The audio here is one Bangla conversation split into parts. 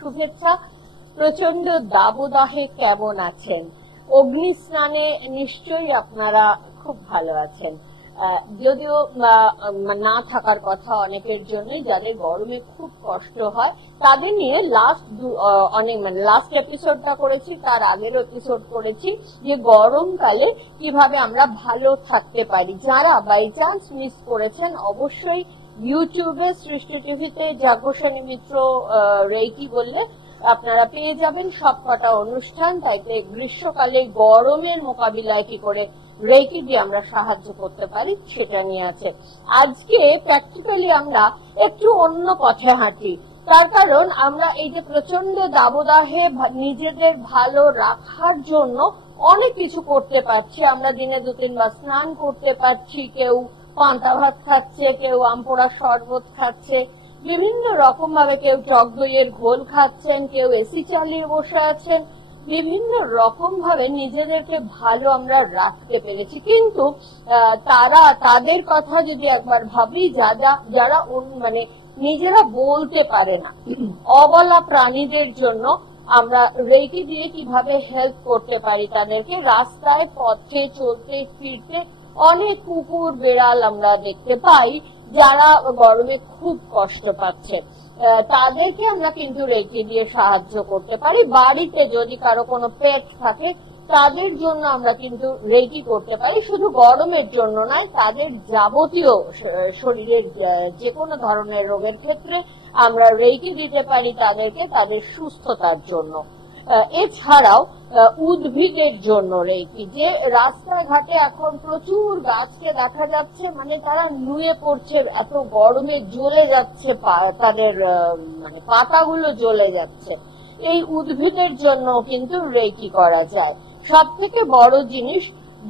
শুভেচ্ছা। প্রচন্ড দাবদাহে কেমন আছেন? অগ্নি স্নানে নিশ্চয়ই আপনারা খুব ভালো আছেন। যদিও না থাকার কথা অনেকের জন্যই, যাদের গরমে খুব কষ্ট হয় তাদের নিয়ে লাস্ট এপিসোডটা করেছি, তার আগের এপিসোড করেছি যে গরমকালে কিভাবে আমরা ভালো থাকতে পারি। যারা বাই চান্স মিস করেছেন অবশ্যই ইউটিউবে সৃষ্টি টিভিতে যাজ্ঞসেনী মিত্র রেকি বললে আপনারা পেয়ে যাবেন সবকটা অনুষ্ঠান। তাইতে গ্রীষ্মকালে গরমের মোকাবিলায় কি করে রেকি দিয়ে আমরা সাহায্য করতে পারি সেটা নিয়ে আছে। আজকে প্র্যাকটিক্যালি আমরা একটু অন্য পথে হাঁটি, তার কারণ আমরা এই যে প্রচন্ড দাবদাহে নিজেদের ভালো রাখার জন্য অনেক কিছু করতে পারছি। আমরা দিনে 2-3 বার স্নান করতে পারছি, কেউ পান্তা ভাত খাচ্ছে, কেউ আমপোড়া শরবত খাচ্ছে, বিভিন্ন রকম ভাবে কেউ টক দইয়ের ঘোল খাচ্ছেন, কেউ এসি চালিয়ে বসে আছেন। বিভিন্ন রকম ভাবে নিজেদেরকে ভালো আমরা রাখতে পেরেছি। কিন্তু তাদের কথা যদি একবার ভাবি, যারা নিজেরা বলতে পারে না, অবলা প্রাণীদের জন্য আমরা রেকি দিয়ে কিভাবে হেল্প করতে পারি তাদেরকে। রাস্তায় পথে চলতে ফিরতে অনেক কুকুর বেড়াল আমরা দেখতে পাই যারা গরমে খুব কষ্ট পাচ্ছে, তাদেরকে আমরা কিন্তু রেকি দিয়ে সাহায্য করতে পারি। বাড়িতে যদি কারো কোনো পেট থাকে তাদের জন্য আমরা কিন্তু রেকি করতে পারি। শুধু গরমের জন্য নয়, তাদের যাবতীয় শরীরের যে কোনো ধরনের রোগের ক্ষেত্রে আমরা রেকি দিতে পারি তাদেরকে, তাদের সুস্থতার জন্য। এছাড়াও উদ্ভিদের জন্য রেকি, যে রাস্তায় ঘাটে এখন প্রচুর গাছকে দেখা যাচ্ছে, তারা নুয়ে পড়ছে, এত গরমে জ্বলে যাচ্ছে, তাদের পাতাগুলো জ্বলে যাচ্ছে। এই উদ্ভিদের জন্য কিন্তু রেকি করা যায়। সব থেকে বড় জিনিস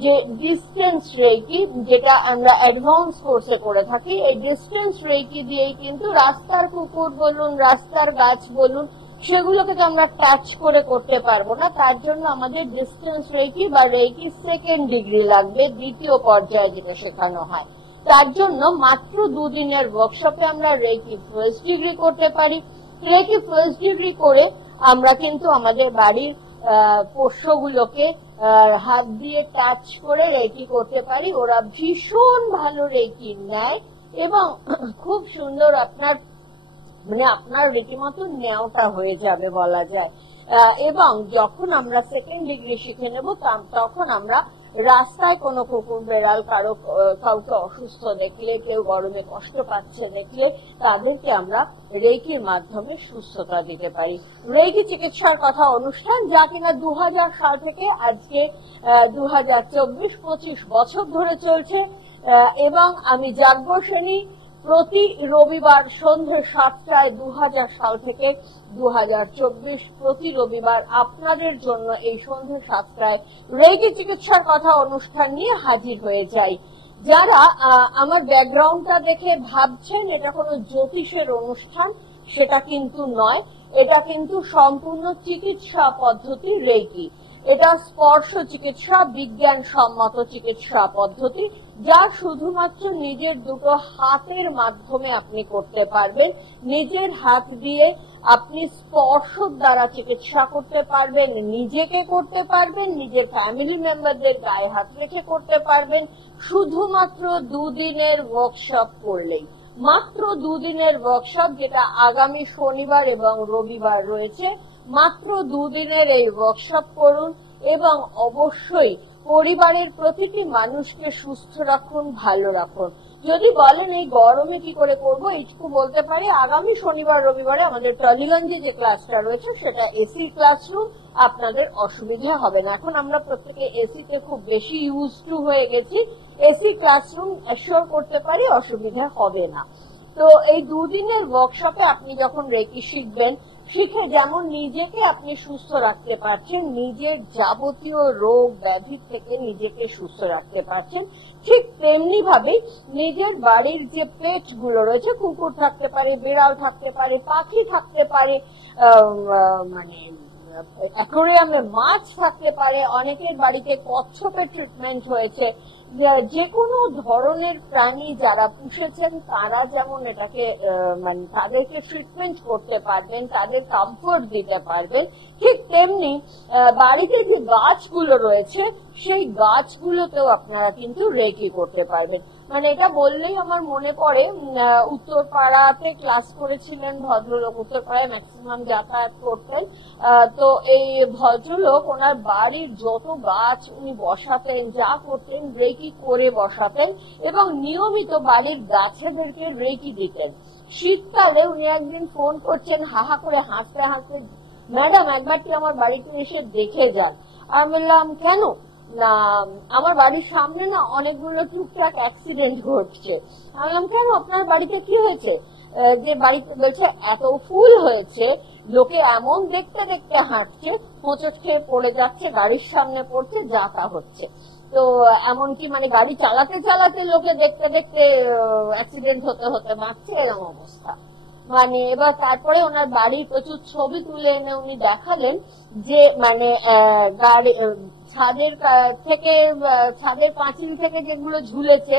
যে ডিস্টেন্স রেকি, যেটা আমরা অ্যাডভান্স কোর্সে করে থাকি, এই ডিস্টেন্স রেকি দিয়েই কিন্তু রাস্তার কুকুর বলুন, রাস্তার গাছ বলুন, সেগুলোকে তো আমরা টাচ করে করতে পারবো না। তার জন্য আমাদের ডিস্টেন্স রেকি বা রেকি সেকেন্ড ডিগ্রি লাগবে, দ্বিতীয় পর্যায়ে যেটা শেখানো হয়। তার জন্য মাত্র 2 দিনের ওয়ার্কশপে আমরা রেকি ফার্স্ট ডিগ্রি করতে পারি। রেকি ফার্স্ট ডিগ্রি করে আমরা কিন্তু আমাদের বাড়ির পোষ্যগুলোকে হাত দিয়ে টাচ করে রেকি করতে পারি। ওরা ভীষণ ভালো রেকি নেয় এবং খুব সুন্দর আপনার রীতিমতো নেওয়াটা হয়ে যাবে বলা যায়। এবং যখন আমরা সেকেন্ড ডিগ্রি শিখে নেব তখন আমরা রাস্তায় কোনো কুকুর বেড়াল কাউকে অসুস্থ দেখলে, কেউ গরমে কষ্ট পাচ্ছে দেখলে, তাদেরকে আমরা রেকির মাধ্যমে সুস্থতা দিতে পারি। রেকি চিকিৎসার কথা অনুষ্ঠান, যা কিনা 2000 সাল থেকে আজকে 2024-25 বছর ধরে চলছে। এবং আমি যাজ্ঞসেনী প্রতি রবিবার সন্ধ্যে 7টায় 2000 সাল থেকে 2024 প্রতি রবিবার আপনাদের জন্য এই সন্ধ্যে 7টায় রেকি চিকিৎসার কথা অনুষ্ঠান নিয়ে হাজির হয়ে যাই। যারা আমার ব্যাকগ্রাউন্ডটা দেখে ভাবছেন এটা কোনো জ্যোতিষের অনুষ্ঠান, সেটা কিন্তু নয়। এটা কিন্তু সম্পূর্ণ চিকিৎসা পদ্ধতি রেকি। এটা স্পর্শ চিকিৎসা, বিজ্ঞান সম্মত চিকিৎসা পদ্ধতি, যা শুধুমাত্র নিজের দুটো হাতের মাধ্যমে আপনি করতে পারবেন। নিজের হাত দিয়ে আপনি স্পর্শ দ্বারা চিকিৎসা করতে পারবেন, নিজেকে করতে পারবেন, নিজের ফ্যামিলি মেম্বারদের গায়ে হাত রেখে করতে পারবেন, শুধুমাত্র 2 দিনের ওয়ার্কশপ করলেই। মাত্র 2 দিনের ওয়ার্কশপ, যেটা আগামী শনিবার এবং রবিবার রয়েছে। মাত্র 2 দিনের এই ওয়ার্কশপ করুন এবং অবশ্যই পরিবারের প্রতিটি মানুষকে সুস্থ রাখুন, ভালো রাখুন। যদি বলেন এই গরমে কি করে করবো, এইটুকু বলতে পারি, আগামী শনিবার রবিবারে আমাদের টলিগঞ্জে যে ক্লাসটা রয়েছে সেটা এসি ক্লাসরুম, আপনাদের অসুবিধা হবে না। এখন আমরা প্রত্যেকে এসিতে খুব বেশি ইউজ টু হয়ে গেছি, এসি ক্লাসরুম অ্যাসিওর করতে পারি অসুবিধা হবে না। তো এই 2 দিনের ওয়ার্কশপে আপনি যখন রেকি শিখবেন, শিখে যেমন নিজেকে আপনি সুস্থ রাখতে পারছেন, নিজের যাবতীয় রোগ ব্যাধি থেকে নিজেকে সুস্থ রাখতে পারছেন, ঠিক তেমনি ভাবে নিজের বাড়ির যে পেট গুলো রয়েছে, কুকুর থাকতে পারে, বিড়াল থাকতে পারে, পাখি থাকতে পারে, অ্যাকোয়ারিয়ামে মাছ থাকতে পারে, অনেকের বাড়িতে কচ্ছপের ট্রিটমেন্ট হয়েছে। যে কোনো ধরনের প্রাণী যারা পুষেছেন তারা যেমন এটাকে মানে তাদেরকে ট্রিটমেন্ট করতে পারবেন, তাদের কমফোর্ট দিতে পারবেন, ঠিক তেমনি বাড়িতে যে গাছগুলো রয়েছে সেই গাছগুলোতেও আপনারা কিন্তু রেকি করতে পারবেন। মানে এটা বললেই আমার মনে পড়ে, উত্তরপাড়াতে ক্লাস করেছিলেন ভদ্রলোক, উত্তরপাড়ায় ম্যাক্সিমাম যাতায়াত করতেন। তো এই ভদ্রলোক ওনার বাড়ির যত গাছ উনি বসাতেন, যা করতেন রেকি করে বসাতেন এবং নিয়মিত বাড়ির গাছেদেরকে রেকি দিতেন। শীতকালে উনি একদিন ফোন করছেন হাহা করে হাসতে হাসতে, ম্যাডাম একবারটি আমার বাড়িতে এসে দেখে যান। আমি বললাম কেন? না, আমার বাড়ির সামনে না অনেকগুলো টুকটাক অ্যাক্সিডেন্ট ঘটছে। আমি বললাম কেন, আপনার বাড়িতে কি হয়েছে? যে বাড়িতে বলছে এত ফুল হয়েছে, লোকে এমন দেখতে দেখতে হাঁটছে, হোঁচট খেয়ে পড়ে যাচ্ছে, গাড়ির সামনে পড়ছে, যা তা হচ্ছে। তো এমনকি মানে গাড়ি চালাতে চালাতে লোকে দেখতে দেখতে অ্যাক্সিডেন্ট হতে হতে মারছে, এরকম অবস্থা। মানে এবার তারপরে ওনার বাড়ির প্রচুর ছবি তুলে এনে উনি দেখালেন যে মানে গাড়ি ছাদের থেকে, ছাদের পাঁচিল থেকে যেগুলো ঝুলেছে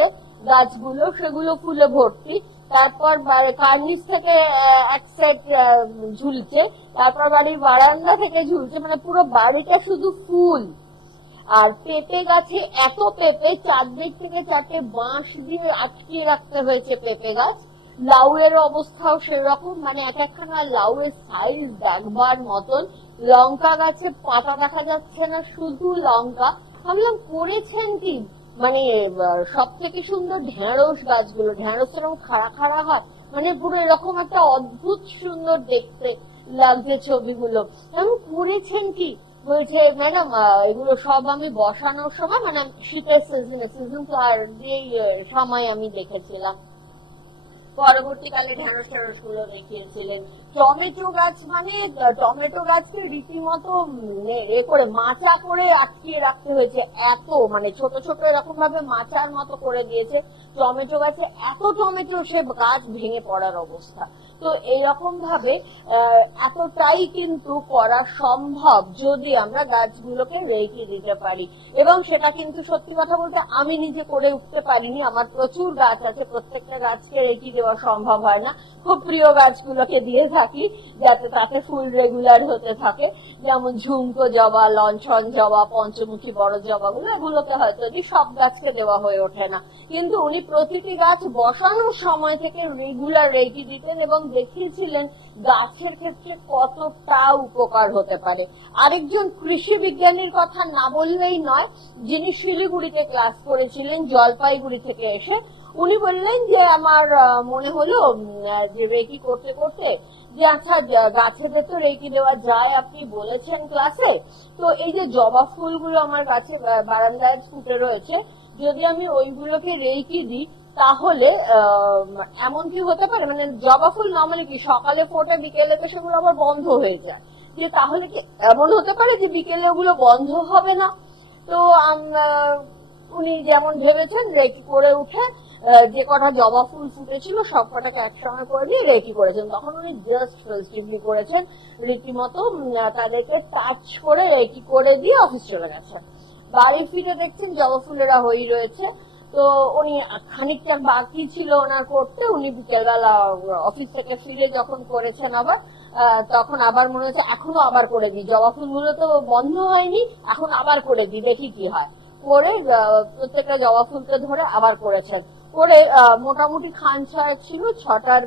গাছগুলো সেগুলো ফুলে ভর্তি, তারপর কার্নিস থেকে এক সেট ঝুলছে, তারপর বাড়ির বারান্দা থেকে ঝুলছে, মানে পুরো বাড়িটা শুধু ফুল। আর পেঁপে গাছে এত পেঁপে, চারদিক থেকে চারটে বাঁশ দিয়ে আটকিয়ে রাখতে হয়েছে পেঁপে গাছ। লাউয়ের অবস্থাও সেরকম, মানে এক একখানা লাউয়ের সাইজ দেখবার মতন। লঙ্কা গাছে পাতা দেখা যাচ্ছে না, শুধু লঙ্কা। ভাবলাম করেছেন কি? মানে সব থেকে সুন্দর ঢেঁড়স গাছগুলো, ঢেঁড়স এরকম খাড়া খাড়া হয়, মানে পুরো এরকম একটা অদ্ভুত সুন্দর দেখতে লাগছে ছবিগুলো। এমন করেছেন কি? বলছে ম্যাডাম এগুলো সব আমি বসানোর সময়, মানে শীতের সিজন ফ্লাওয়ার দিয়ে সময় আমি দেখেছিলাম। পরবর্তীকালে ঢেঁড়স ঢেঁড়স গুলো দেখিয়েছিলেন। টমেটো গাছ, মানে টমেটো গাছকে রীতিমতো এ করে মাচা করে আটকিয়ে রাখতে হয়েছে, এত মানে ছোট ছোট এরকম ভাবে মাচার মতো করে দিয়েছে। টমেটো গাছে এত টমেটো, সে গাছ ভেঙে পড়ার অবস্থা। তো এইরকম ভাবে এতটাই কিন্তু করা সম্ভব যদি আমরা গাছগুলোকে রেখে দিতে পারি। এবং সেটা কিন্তু সত্যি কথা বলতে আমি নিজে করে উঠতে পারিনি, আমার প্রচুর গাছ আছে, প্রত্যেকটা গাছকে রেখে দেওয়া সম্ভব হয় না। খুব প্রিয় গাছগুলোকে দিয়ে থাকি যাতে তাতে ফুল রেগুলার হতে থাকে, যেমন ঝুমকো জবা, লঞ্চন জবা, পঞ্চমুখী বড় জবাগুলো, এগুলোকে হয়তো সব গাছকে দেওয়া হয়ে ওঠে না। কিন্তু উনি প্রতিটি গাছ বসানোর সময় থেকে রেগুলার রেখে দিতেন এবং দেখিয়েছিলেন গাছের ক্ষেত্রে কতটা উপকার হতে পারে। আরেকজন কৃষি বিজ্ঞানীর কথা না বললেই নয়, যিনি শিলিগুড়িতে ক্লাস করেছিলেন জলপাইগুড়ি থেকে এসে, উনি বললেন যে আমার মনে হলো যে রেকি করতে করতে যে আচ্ছা গাছেদের তো রেকি দেওয়া যায়, আপনি বলেছেন ক্লাসে, তো এই যে জবা ফুলগুলো আমার গাছে বারান্দায় ফুটে রয়েছে, যদি আমি ওইগুলোকে রেকি দিই তাহলে এমন কি হতে পারে, মানে জবা ফুল নর্মালি কি সকালে ফোটে, বিকেলে তো সেগুলো আবার বন্ধ হয়ে যায়, যে তাহলে কি এমন হতে পারে যে বিকেলে ওগুলো বন্ধ হবে না? তো উনি যেমন ভেবেছেন রেকি করে উঠে যে কটা জবা ফুল ফুটেছিল সব কটাকে একসঙ্গে করে দিয়ে রেকি করেছেন। তখন উনি জাস্ট পজিটিভলি করেছেন, রীতিমতো তাদেরকে টাচ করে রেকি করে দিয়ে অফিস চলে গেছেন। বাড়ি ফিরে দেখছেন জবা ফুলেরা হয়ে রয়েছে। তো উনি খানিকটা বাকি ছিল ওনার করতে, উনি বিকেলবেলা অফিস থেকে ফিরে যখন করেছেন আবার, তখন আবার মনে হচ্ছে এখনো আবার করে দিই, জবা ফুলগুলো তো বন্ধ হয়নি, এখন আবার করে দিই দেখি কি হয়। করে প্রত্যেকটা জবা ফুলকে ধরে আবার করেছেন। করে মোটামুটি খান ছয় ছিল, ছটার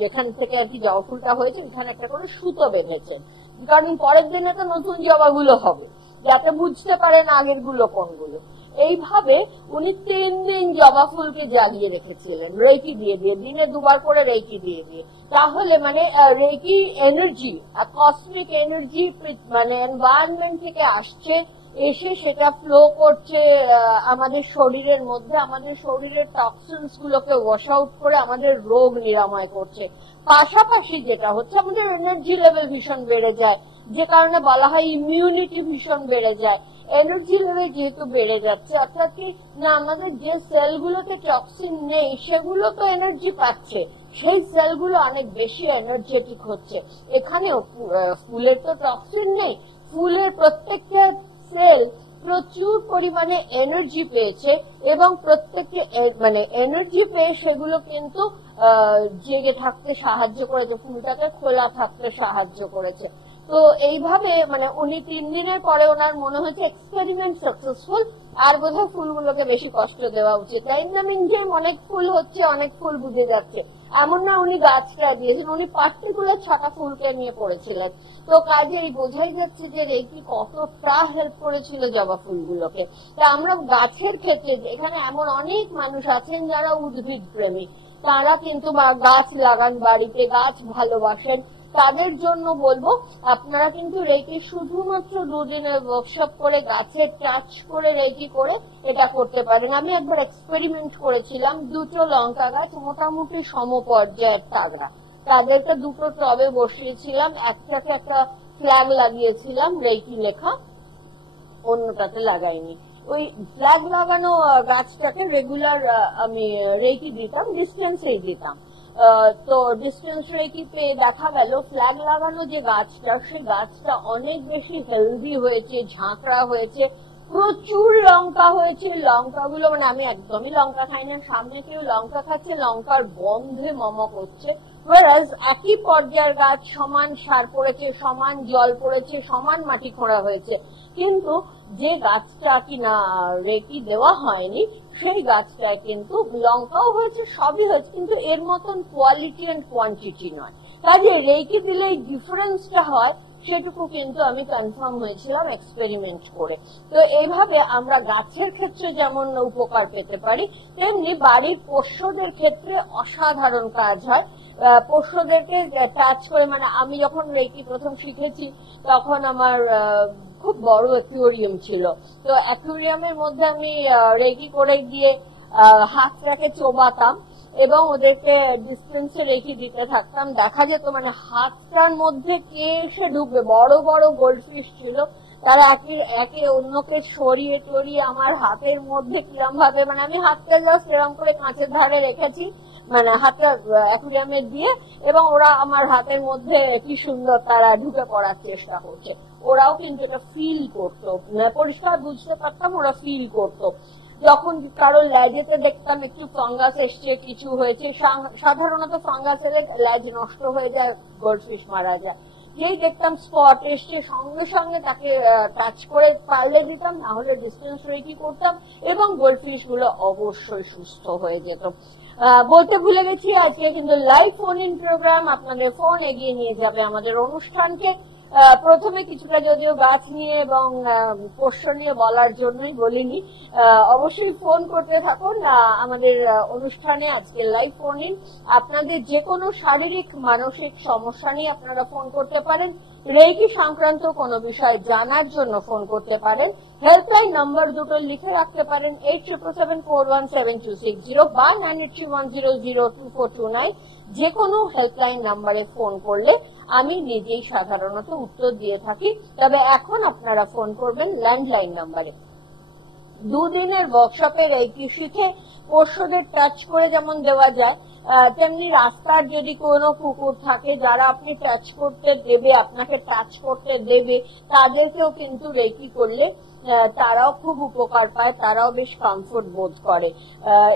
যেখান থেকে আর কি জবা ফুলটা হয়েছে এখানে একটা করে সুতো বেঁধেছেন, কারণ পরের দিনে তো নতুন জবাগুলো হবে, যাতে বুঝতে পারেন আগের গুলো কোনগুলো। এইভাবে উনি 3 দিন জবা ফুলকে জ্বালিয়ে রেখেছিলেন রেকি দিয়ে দিয়ে, দিনে 2 বার করে রেকি দিয়ে দিয়ে। তাহলে মানে রেকি এনার্জি, কসমিক এনার্জি মানে এনভায়রনমেন্ট থেকে আসছে, এসে সেটা ফ্লো করছে আমাদের শরীরের মধ্যে, আমাদের শরীরের টক্সিনস গুলোকে ওয়াশ আউট করে আমাদের রোগ নিরাময় করছে। পাশাপাশি যেটা হচ্ছে আমাদের এনার্জি লেভেল ভীষণ বেড়ে যায়, যে কারণে বলা হয় ইমিউনিটি ভীষণ বেড়ে যায়। এনার্জি লেভেল যেহেতু বেড়ে যাচ্ছে, অর্থাৎ কি না আমাদের যে সেলগুলোতে টক্সিন নেই সেগুলো তো এনার্জি পাচ্ছে, সেই সেলগুলো অনেক বেশি এনার্জেটিক হচ্ছে। এখানেও ফুলের তো টক্সিন নেই, ফুলের প্রত্যেকটা সেল প্রচুর পরিমাণে এনার্জি পেয়েছে এবং প্রত্যেকটা মানে এনার্জি পেয়ে সেগুলো কিন্তু জেগে থাকতে সাহায্য করেছে, ফুলটাকে খোলা থাকতে সাহায্য করেছে। তো এইভাবে মানে উনি 3 দিনের পরে ওনার মনে হয়েছে এক্সপেরিমেন্ট সাকসেসফুল, আর বোধহয় ফুলগুলোকে বেশি কষ্ট দেওয়া উচিত। তাই না, মিনজেম অনেক ফুল হচ্ছে, অনেক ফুল বুঝে যাচ্ছে, এমন না উনি গাছটা দিয়েছেন, উনি পার্টিকুলার 6টা ফুলকে নিয়ে পড়েছিলেন। তো কাজেই বোঝাই যাচ্ছে যে রেকি কতটা হেল্প করেছিল জবা ফুলগুলোকে। তা আমরা গাছের ক্ষেত্রে, এখানে এমন অনেক মানুষ আছেন যারা উদ্ভিদ প্রেমী, তারা কিন্তু গাছ লাগান, বাড়িতে গাছ ভালোবাসেন, তাদের জন্য বলবো আপনারা কিন্তু রেকি শুধুমাত্র 2 দিনের ওয়ার্কশপ করে গাছে টাচ করে রেকি করে এটা করতে পারেন। আমি একবার এক্সপেরিমেন্ট করেছিলাম, 2টো লঙ্কা গাছ মোটামুটি সমপর্যায়ের তাগড়া, তাদেরকে 2টো টবে বসিয়েছিলাম, একটাকে একটা ফ্ল্যাগ লাগিয়েছিলাম রেকি লেখা, অন্যটাতে লাগাইনি। ওই ফ্ল্যাগ লাগানো গাছটাকে রেগুলার আমি রেকি দিতাম, ডিস্টেন্সেই দিতাম। তো ডিস্টেন্স রেকি পেয়ে দেখা গেল ফ্ল্যাগ লাগানো যে গাছটা, সেই গাছটা অনেক বেশি হেলদি হয়েছে, ঝাঁকড়া হয়েছে, প্রচুর লঙ্কা হয়েছে। লঙ্কাগুলো মানে আমি একদমই লঙ্কা খাই না, সামনে কেউ লঙ্কা খাচ্ছে, লঙ্কার গন্ধে মম করছে। একই পর্যায়ের গাছ, সমান সার পড়েছে, সমান জল পড়েছে, সমান মাটি খোঁড়া হয়েছে, কিন্তু যে গাছটা কিনা রেকি দেওয়া হয়নি সেই গাছটায় কিন্তু লঙ্কাও হয়েছে, সবই হয়েছে, কিন্তু এর মতন কোয়ালিটি এন্ড কোয়ান্টিটি নয়। কাজে রেকি দিলে এই ডিফারেন্সটা হয়, সেটুকু কিন্তু আমি কনফার্ম হয়েছিলাম এক্সপেরিমেন্ট করে। তো এইভাবে আমরা গাছের ক্ষেত্রে যেমন উপকার পেতে পারি, তেমনি বাড়ির পোষ্যদের ক্ষেত্রে অসাধারণ কাজ হয়। পোষ্যদেরকে টাচ করে, মানে আমি যখন রেকি প্রথম শিখেছি তখন আমার খুব বড় অ্যাকুয়ারিয়াম ছিল, তো অ্যাকুয়ারিয়ামের মধ্যে আমি রেকি করে গিয়ে হাতটাকে চোবাতাম এবং ওদেরকে ডিস্টেন্সে রেখে দিতে থাকতাম। দেখা যেত মানে হাতটার মধ্যে কে এসে ঢুকবে, বড় বড় গোল্ডফিশ ছিল, তারা একে অন্যকে সরিয়ে টরিয়ে আমার হাতের মধ্যে কিরম ভাবে, মানে আমি হাতটা জাস্ট এরকম করে কাঁচের ধারে রেখেছি, মানে হাতটা অ্যাকুয়ারিয়ামে দিয়ে, এবং ওরা আমার হাতের মধ্যে কি সুন্দর তারা ঢুকে পড়ার চেষ্টা করছে। ওরাও কিন্তু এটা ফিল করতো, পরিষ্কার বুঝতে পারতাম, ওরা ফিল করতো। যখন কারো ল্যাজেতে দেখতাম একটু ফাঙ্গাস এসছে, কিছু হয়েছে, সাধারণত ফাঙ্গাস এলে ল্যাজ নষ্ট হয়ে যায়, গোল্ডফিশ মারা যায়। যেই দেখতাম স্পট এসছে, সঙ্গে সঙ্গে তাকে টাচ করে পাল্লে দিতাম, না হলে ডিস্টেন্স রেকি করতাম, এবং গোল্ডফিশ গুলো অবশ্যই সুস্থ হয়ে যেত। বলতে ভুলে গেছি, আজকে কিন্তু লাইভ ফোন ইন প্রোগ্রাম, আপনাদের ফোন এগিয়ে নিয়ে যাবে আমাদের অনুষ্ঠানকে। প্রথমে কিছুটা যদিও গাছ নিয়ে এবং পোষ্য নিয়ে বলার জন্যই বলিনি, অবশ্যই ফোন করতে থাকুন আমাদের অনুষ্ঠানে। আজকে লাইভ ফোন ইন, আপনাদের যে কোনো শারীরিক মানসিক সমস্যা নিয়ে আপনারা ফোন করতে পারেন, রেকি সংক্রান্ত কোনো বিষয় জানার জন্য ফোন করতে পারেন। হেল্পলাইন নাম্বার দুটো লিখে রাখতে পারেন, 8777417260 বা 9831002429। যে কোনো হেল্পলাইন নাম্বারে ফোন করলে আমি নিজেই সাধারণত উত্তর দিয়ে থাকি, তবে এখন আপনারা ফোন করবেন ল্যান্ডলাইন নাম্বারে। 2 দিনের ওয়ার্কশপে রেকি শিখে পোষ্যদের টাচ করে যেমন দেওয়া যায়, তেমনি রাস্তার যদি কোনো কুকুর থাকে যারা আপনি টাচ করতে দেবে, আপনাকে টাচ করতে দেবে, তাদেরকেও কিন্তু রেকি করলে তারাও খুব উপকার পায়, তারাও বেশ কমফোর্ট বোধ করে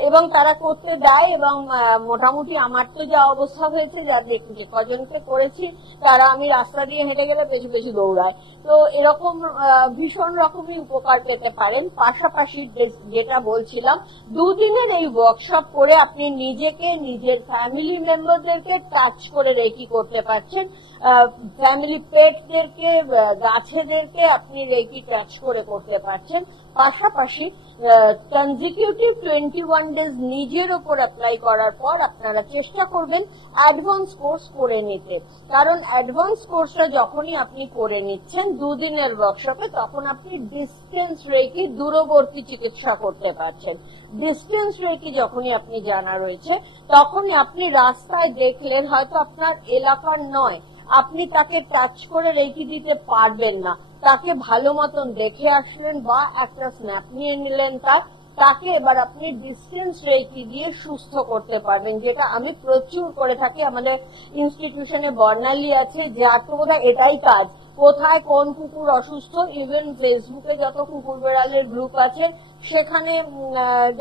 এবং তারা করতে দেয়। এবং মোটামুটি আমার তো যা অবস্থা হয়েছে, যা যে কজনকে করেছি, তারা আমি রাস্তা দিয়ে হেঁটে গেলে পেছু পেছু দৌড়ায়। তো এরকম ভীষণ রকমই উপকার পেতে পারেন। পাশাপাশি যেটা বলছিলাম, 2 দিনের এই ওয়ার্কশপ করে আপনি নিজেকে, নিজের ফ্যামিলি মেম্বারদেরকে টাচ করে রেকি করতে পারছেন, ফ্যামিলি পেটদেরকে, গাছেদেরকে আপনি রেকি টাচ করে করতে পারছেন। পাশাপাশি কনজিকিউটিভ 21 ডেজ নিজের ওপর অ্যাপ্লাই করার পর আপনারা চেষ্টা করবেন অ্যাডভান্স কোর্স করে নিতে, কারণ অ্যাডভান্স কোর্সটা যখনই আপনি করে নিচ্ছেন 2 দিনের ওয়ার্কশপে, তখন আপনি ডিস্টেন্স রেকি দূরবর্তী চিকিৎসা করতে পারছেন। ডিস্টেন্স রেকি যখনই আপনি জানা রয়েছে, তখনই আপনি রাস্তায় দেখলেন, হয়তো আপনার এলাকার নয়, আপনি তাকে টাচ করে রেখে দিতে পারবেন না, তাকে ভালো মতন দেখে আসলেন বা একটা স্ন্যাপ নিয়ে নিলেন, তাকে এবার আপনি ডিস্টেন্স রেখে দিয়ে সুস্থ করতে পারবেন, যেটা আমি প্রচুর করে থাকি। আমাদের ইনস্টিটিউশনে বর্ণালী আছে, যার তো বোধহয় এটাই কাজ, কোথায় কোন কুকুর অসুস্থ। ইভেন ফেসবুকে যত কুকুর বেড়ালের গ্রুপ আছে সেখানে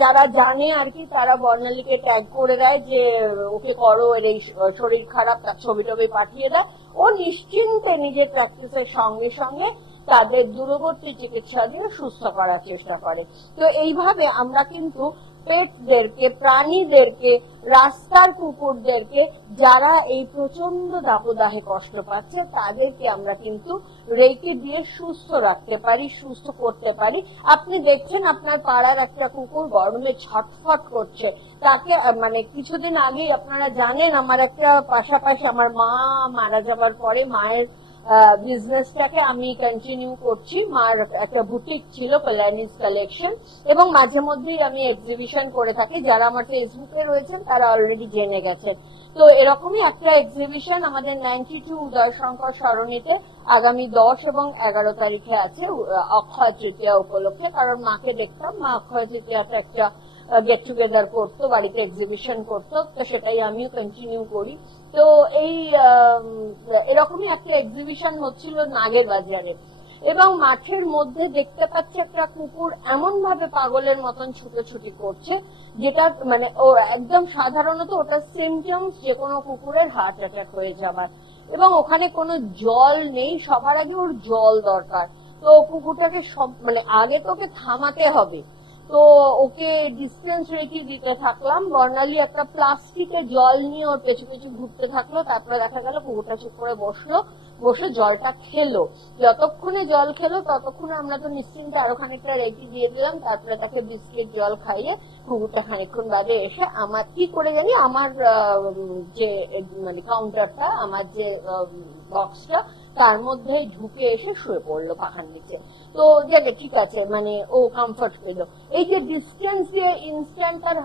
যারা জানে আর কি, তারা বর্ণালীকে ট্যাগ করে দেয় যে ওকে করো, এর এই শরীর খারাপ, তার ছবি টবি পাঠিয়ে দেয়। ও নিশ্চিন্তে নিজের প্র্যাকটিসের সঙ্গে সঙ্গে তাদের দূরবর্তী চিকিৎসা দিয়ে সুস্থ করার চেষ্টা করে। তো এইভাবে আমরা কিন্তু পেটদেরকে, প্রাণীদেরকে, রাস্তার কুকুরদেরকে যারা এই প্রচন্ড দাবদাহে কষ্ট পাচ্ছে, তাদেরকে আমরা কিন্তু রেকি দিয়ে সুস্থ রাখতে পারি, সুস্থ করতে পারি। আপনি দেখছেন আপনার পাড়ার একটা কুকুর গরমে ছটফট করছে, তাকে মানে কিছুদিন আগেই আপনারা জানেন আমার একটা পাশাপাশি আমার মা মারা যাবার পরে মায়ের বিজনেসটাকে আমি কন্টিনিউ করছি। মার একটা বুটিক ছিল, কল্যাণীজ কালেকশন, এবং মাঝে মধ্যেই আমি এক্সিবিশন করে থাকি। যারা আমার ফেসবুকে রয়েছেন তারা অলরেডি জেনে গেছেন। তো এরকমই একটা এক্সিবিশন আমাদের 92 উদয় শঙ্কর সরণিতে আগামী 10 এবং 11 তারিখে আছে, অক্ষয় তৃতীয়া উপলক্ষে। কারণ মাকে দেখতাম, মা অক্ষয় তৃতীয়াটা একটা গেট টুগেদার করতো, বাড়িতে এক্সিবিশন করতো, তো সেটাই আমিও কন্টিনিউ করি। তো এই এরকমই একটা এক্সিবিশন হচ্ছিল নাগের বাজারে, এবং মাঠের মধ্যে দেখতে পাচ্ছি একটা কুকুর এমন ভাবে পাগলের মতন ছুটোছুটি করছে, যেটা মানে ও একদম সাধারণত ওটা সিমটমস যে কোনো কুকুরের হার্ট অ্যাটাক হয়ে যাবার। এবং ওখানে কোনো জল নেই, সবার আগে ওর জল দরকার। তো কুকুরটাকে সব মানে আগে তোকে থামাতে হবে, তো ওকে ডিস্টেন্স রেখে দিতে থাকলাম। বর্ণালী একটা প্লাস্টিকে জল নিয়ে ওর পেছু পেছু ঘুরতে থাকলো। তারপরে দেখা গেল কুকুরটা চুপ করে বসলো, বসে জলটা খেলো। যতক্ষণে জল খেলো ততক্ষণে আমরা তো নিশ্চিন্তে আরো খানিকটা রেখে দিয়ে দিলাম। তারপরে তাকে বিস্কিট জল খাইয়ে কুকুরটা খানিকক্ষণ বাদে এসে আমার কি করে জানি আমার যে মানে কাউন্টারটা, আমার যে বক্সটা, তার মধ্যে ঢুকে এসে শুয়ে পড়লো পাখার নিচে। তো যাকে ঠিক আছে, মানে ও কমফর্ট পেল। এই যে ডিস্টেন্স দিয়ে ইনস্ট্যান্ট তার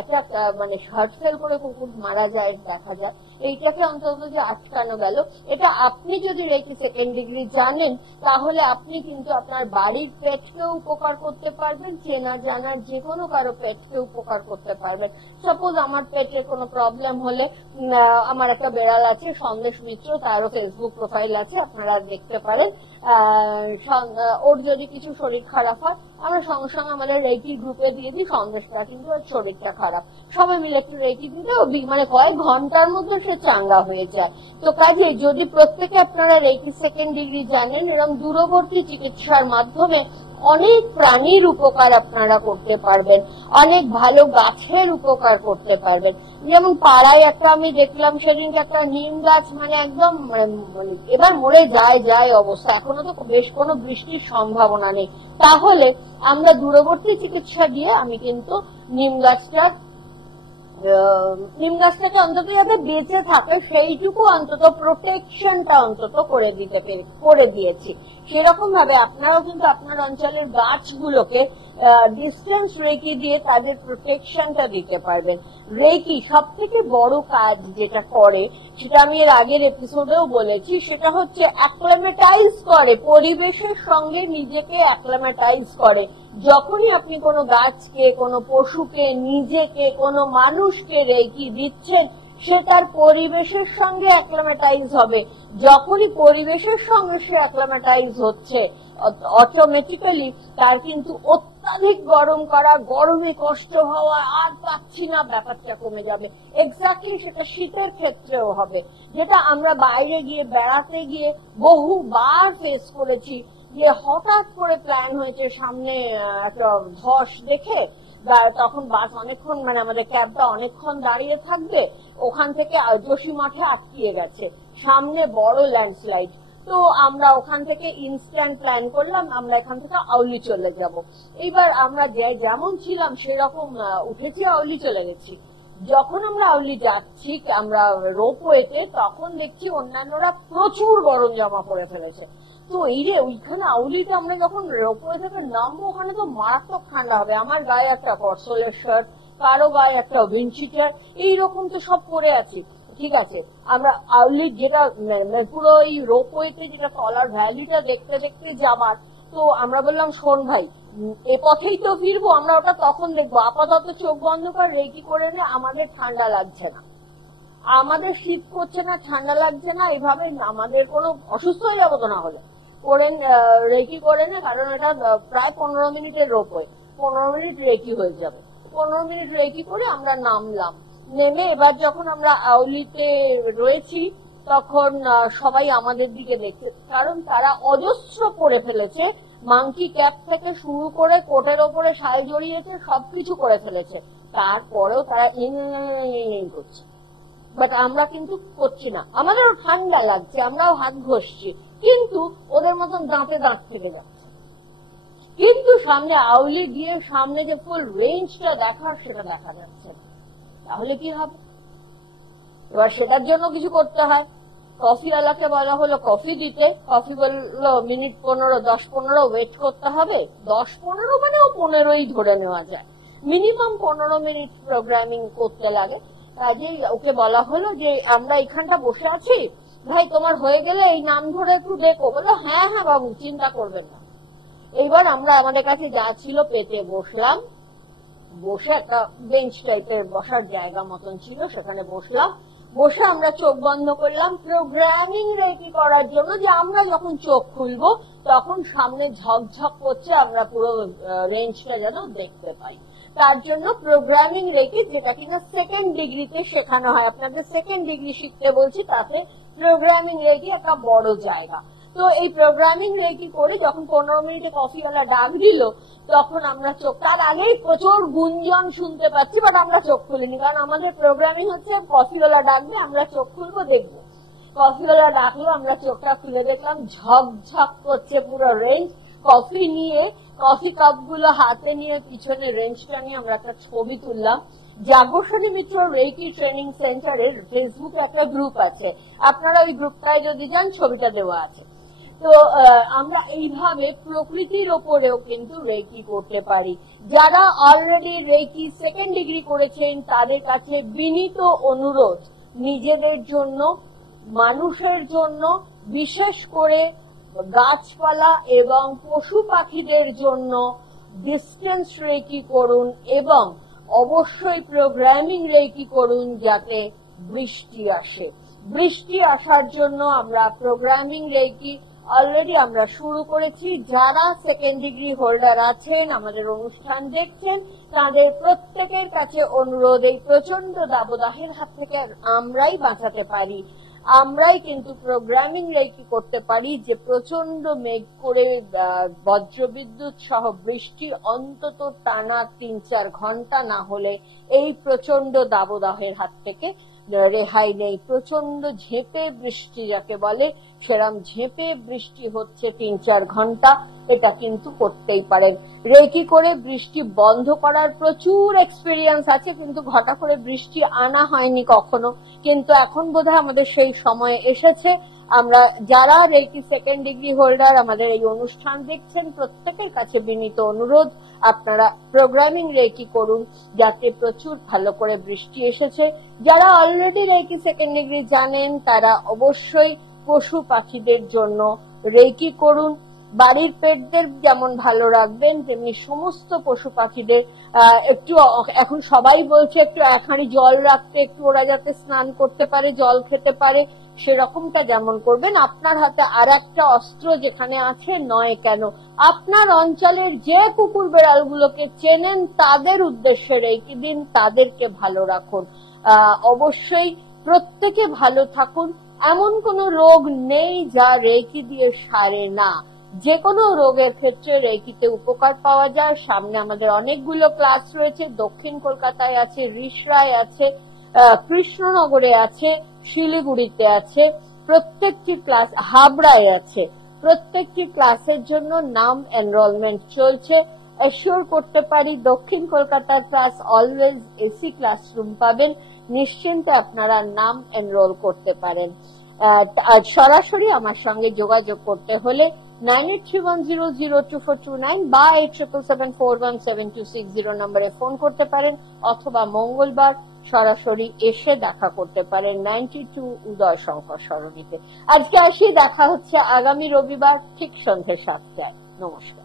একটা মানে শর্ট ফেল করে কুকুর মারা যায় দেখা যায়, এইটাকে অন্তত যে আটকানো গেল। এটা আপনি যদি রেকি সেকেন্ড ডিগ্রি জানেন, তাহলে আপনি কিন্তু আপনার বাড়ির পেটকেও উপকার করতে পারবেন, চেনা জানার যে কোনো কারো পেটকে উপকার করতে পারবেন। সাপোজ আমার পেটের কোনো প্রবলেম হলে, আমার একটা বেড়াল আছে সন্দেশ মিত্র, তারও ফেসবুক প্রোফাইল আছে, আপনারা দেখতে পারেন। ওর যদি কিছু শরীর খারাপ হয়, আমরা সঙ্গে সঙ্গে আমাদের রেকি গ্রুপে দিয়ে দিই সন্দেশটা কিন্তু ওর শরীরটা খারাপ, সবাই মিলে একটু রেকি দিলে মানে কয়েক ঘন্টার মধ্যে সে চাঙ্গা হয়ে যায়। তো কাজে যদি প্রত্যেকে আপনারা রেকি সেকেন্ড ডিগ্রি জানেন, এবং দূরবর্তী চিকিৎসার মাধ্যমে অনেক প্রাণীর উপকার আপনারা করতে পারবেন, অনেক ভালো গাছের উপকার করতে পারবেন। যেমন পাড়ায় একটা আমি দেখলাম সেদিনকে একটা নিম গাছ, মানে একদম এবার মরে যায় অবস্থা, এখনো তো বেশ কোনো বৃষ্টির সম্ভাবনা নেই। তাহলে আমরা দূরবর্তী চিকিৎসা দিয়ে আমি কিন্তু নিম গাছটাকে অন্তত যাতে বেঁচে থাকে সেইটুকু অন্তত প্রোটেকশনটা অন্তত করে দিয়েছি। সেরকম ভাবে আপনারাও কিন্তু আপনার অঞ্চলের গাছগুলোকে ডিস্টেন্স রেকি দিয়ে তাদের প্রোটেকশনটা দিতে পারবেন। রেকি সব থেকে বড় কাজ যেটা করে, সেটা আমি এর আগের এপিসোডেও বলেছি, সেটা হচ্ছে অ্যাক্লামেটাইজ করে, পরিবেশের সঙ্গে নিজেকে অ্যাক্লামেটাইজ করে। যখনই আপনি কোনো গাছকে, কোনো পশুকে, নিজেকে, কোনো মানুষকে রেকি দিচ্ছেন, সে তার পরিবেশের সঙ্গে অ্যাক্লামেটাইজ হবে। যখনই পরিবেশের সঙ্গে সে অ্যাক্লামেটাইজ হচ্ছে, অটোমেটিক্যালি তার কিন্তু অত্যাধিক গরম করা, গরমে কষ্ট হওয়া, আর পাচ্ছি না ব্যাপারটা কমে যাবে। এক্স্যাক্টলি সেটা শীতের ক্ষেত্রেও হবে, যেটা আমরা বাইরে গিয়ে বেড়াতে গিয়ে বহুবার ফেস করেছি। যে হঠাৎ করে প্ল্যান হয়েছে সামনে একটা ধস দেখে, তখন বাস অনেকক্ষণ, মানে আমাদের ক্যাবটা অনেকক্ষণ দাঁড়িয়ে থাকবে, ওখান থেকে যোশী মঠে আটকিয়ে গেছে, সামনে বড় ল্যান্ডস্লাইড। তো আমরা ওখান থেকে ইনস্ট্যান্ট প্ল্যান করলাম আমরা এখান থেকে আউলি চলে যাব। এইবার আমরা যেমন ছিলাম সেরকম উঠেছি, আউলি চলে গেছি। যখন আমরা আউলি যাচ্ছি আমরা রোপওয়েতে, তখন দেখছি অন্যান্যরা প্রচুর গরম জামা পরে ফেলেছে। তো এই যে ওইখানে আউলিতে আমরা যখন রোপওয়ে থেকে নামবো, ওখানে তো মারাত্মক ঠান্ডা হবে। আমার গায়ে একটা কটসলের শার্ট, কারো গায়ে একটা উইন্ডশিটার, এইরকম তো সব পরে আছি। ঠিক আছে, আমরা আউলির যেটা পুরো এই রোপওয়েতে যেটা তলার ভ্যালিটা দেখতে দেখতে যাবার, তো আমরা বললাম শোন ভাই, এ পথেই তো ফিরবো, আমরা ওটা তখন দেখবো। আপাতত চোখ বন্ধ করে রেকি করে নে, আমাদের ঠান্ডা লাগছে না, আমাদের শীত করছে না, ঠান্ডা লাগছে না, এইভাবে আমাদের কোনো অসুস্থ হয়ে যাবো তো না হলে করেন রেকি করে নে, কারণ এটা প্রায় 15 মিনিটের রোপওয়ে, 15 মিনিট রেকি হয়ে যাবে। 15 মিনিট রেকি করে আমরা নামলাম, নেমে এবার যখন আমরা আউলিতে রয়েছি তখন সবাই আমাদের দিকে দেখছে, কারণ তারা অজস্র করে ফেলেছে, মাংকি ক্যাপ থেকে শুরু করে কোটের ওপরে শাল জড়িয়েছে, সবকিছু করে ফেলেছে, তারপরেও তারা ইন করছে। বাট আমরা কিন্তু করছি না, আমাদেরও ঠান্ডা লাগছে, আমরাও হাত ঘষছি, কিন্তু ওদের মতন দাঁতে দাঁত থেকে যাচ্ছে। কিন্তু সামনে আউলি গিয়ে সামনে যে ফুল রেঞ্জটা দেখার সেটা দেখা যাচ্ছে না, তাহলে কি হবে? এবার সেটার জন্য কিছু করতে হয়। কফিওয়ালাকে বলা হলো কফি দিতে, কফি বললো মিনিট 15, 10-15 ওয়েট করতে হবে। 10-15 মানে ও 15ই ধরে নেওয়া যায়, মিনিমাম 15 মিনিট প্রোগ্রামিং করতে লাগে। কাজেই ওকে বলা হলো যে আমরা এখানটা বসে আছি, ভাই তোমার হয়ে গেলে এই নাম ধরে একটু দেখো। বললো হ্যাঁ হ্যাঁ বাবু, চিন্তা করবেন না। এইবার আমরা আমাদের কাছে যা ছিল পেতে বসলাম, বসে একটা বেঞ্চ টাইপের বসার জায়গা মতন ছিল, সেখানে বসলাম। বসে আমরা চোখ বন্ধ করলাম প্রোগ্রামিং রেকি করার জন্য, যে আমরা যখন চোখ খুলবো তখন সামনে ঝকঝক করছে, আমরা পুরো রেঞ্জটা যেন দেখতে পাই। তার জন্য প্রোগ্রামিং রেকি, যেটা কিনা সেকেন্ড ডিগ্রিতে শেখানো হয়, আপনাদের সেকেন্ড ডিগ্রি শিখতে বলছি, তাতে প্রোগ্রামিং রেকি একটা বড় জায়গা। তো এই প্রোগ্রামিং রেকি করে যখন 15 মিনিটে কফিওয়ালা ডাক দিল, তখন আমরা চোখ, তার আগেই প্রচুর গুঞ্জন শুনতে পাচ্ছি, বাট আমরা চোখ খুলিনি, কারণ আমাদের প্রোগ্রামিং হচ্ছে কফিওয়ালা ডাকবে, আমরা চোখ খুলবো, দেখবো। কফিওয়ালা ডাকলো, আমরা চোখটা খুলে দেখলাম ঝকঝক করছে পুরো রেঞ্জ। কফি নিয়ে, কফি কাপ গুলো হাতে নিয়ে পিছনে রেঞ্জটা নিয়ে আমরা একটা ছবি তুললাম। জাগরসানী মিত্র রেকি ট্রেনিং সেন্টারের ফেসবুকে একটা গ্রুপ আছে, আপনারা ওই গ্রুপটায় যদি যান ছবিটা দেওয়া আছে। তো আমরা এইভাবে প্রকৃতির ওপরেও কিন্তু রেকি করতে পারি। যারা অলরেডি রেকি সেকেন্ড ডিগ্রি করেছেন তাদের কাছে বিনীত অনুরোধ, নিজেদের জন্য, মানুষের জন্য, বিশেষ করে গাছপালা এবং পশু পাখিদের জন্য ডিস্টেন্স রেকি করুন, এবং অবশ্যই প্রোগ্রামিং রেকি করুন যাতে বৃষ্টি আসে। বৃষ্টি আসার জন্য আমরা প্রোগ্রামিং রেকি অলরেডি আমরা শুরু করেছি। যারা সেকেন্ড ডিগ্রি হোল্ডার আছেন, আমাদের অনুষ্ঠান দেখছেন, তাদের প্রত্যেকের কাছে অনুরোধ, এই প্রচন্ড দাবদাহের হাত থেকে আমরাই বাঁচাতে পারি, আমরাই কিন্তু প্রোগ্রামিং রেকি করতে পারি, যে প্রচন্ড মেঘ করে বজ্রবিদ্যুৎ সহ বৃষ্টি অন্তত টানা 3-4 ঘন্টা না হলে এই প্রচন্ড দাবদাহের হাত থেকে রেহাই নেই। প্রচন্ড ঝেঁপে বৃষ্টি যাকে বলে, সেরকম ঝেঁপে বৃষ্টি হচ্ছে 3-4 ঘন্টা, এটা কিন্তু করতেই পারেন। রেকি করে বৃষ্টি বন্ধ করার প্রচুর এক্সপিরিয়েন্স আছে, কিন্তু ঘটা করে বৃষ্টি আনা হয়নি কখনো, কিন্তু এখন বোধহয় আমাদের সেই সময় এসেছে। আমরা যারা রেকি সেকেন্ড ডিগ্রি হোল্ডার আমাদের এই অনুষ্ঠান দেখছেন, প্রত্যেকের কাছে বিনীত অনুরোধ, আপনারা প্রোগ্রামিং রেকি করুন যাতে প্রচুর ভালো করে বৃষ্টি এসেছে। যারা অলরেডি রেকি সেকেন্ড ডিগ্রি জানেন তারা অবশ্যই পশু পাখিদের জন্য রেকি করুন। বাড়ির পেটদের যেমন ভালো রাখবেন, তেমনি সমস্ত পশু পাখিদের একটু, এখন সবাই বলছে একটু 1 হাঁড়ি জল রাখতে, একটু ওরা যাতে স্নান করতে পারে, জল খেতে পারে, সেরকমটা যেমন করবেন। আপনার হাতে আর একটা অস্ত্র যেখানে আছে নয় কেন, আপনার অঞ্চলের যে কুকুর বেড়ালগুলোকে চেনেন তাদের উদ্দেশ্যে রেকি দিন, তাদেরকে ভালো রাখুন। অবশ্যই প্রত্যেকে ভালো থাকুন। এমন কোনো রোগ নেই যা রেকি দিয়ে সারে না, যে কোনো রোগের ক্ষেত্রে রেকিতে উপকার পাওয়া যায়। সামনে আমাদের অনেকগুলো ক্লাস রয়েছে, দক্ষিণ কলকাতায় আছে, রিষড়ায় আছে, কৃষ্ণনগরে আছে, শিলিগুড়িতে আছে, প্রত্যেকটি ক্লাস হাবড়ায় আছে। প্রত্যেকটি ক্লাসের জন্য নাম এনরোলমেন্ট চলছে। এশিওর করতে পারি দক্ষিণ কলকাতার ক্লাস অলওয়েজ এসি ক্লাসরুম পাবেন, নিশ্চিন্তে আপনারা নাম এনরোল করতে পারেন। আর সরাসরি আমার সঙ্গে যোগাযোগ করতে হলে 9831002429 বা 87741726 নম্বরে ফোন করতে পারেন, অথবা মঙ্গলবার সরাসরি এসে দেখা করতে পারেন 92 উদয় শঙ্কর সরণিতে। আজকে আসি, দেখা হচ্ছে আগামী রবিবার ঠিক সন্ধ্যে 7টায়। নমস্কার।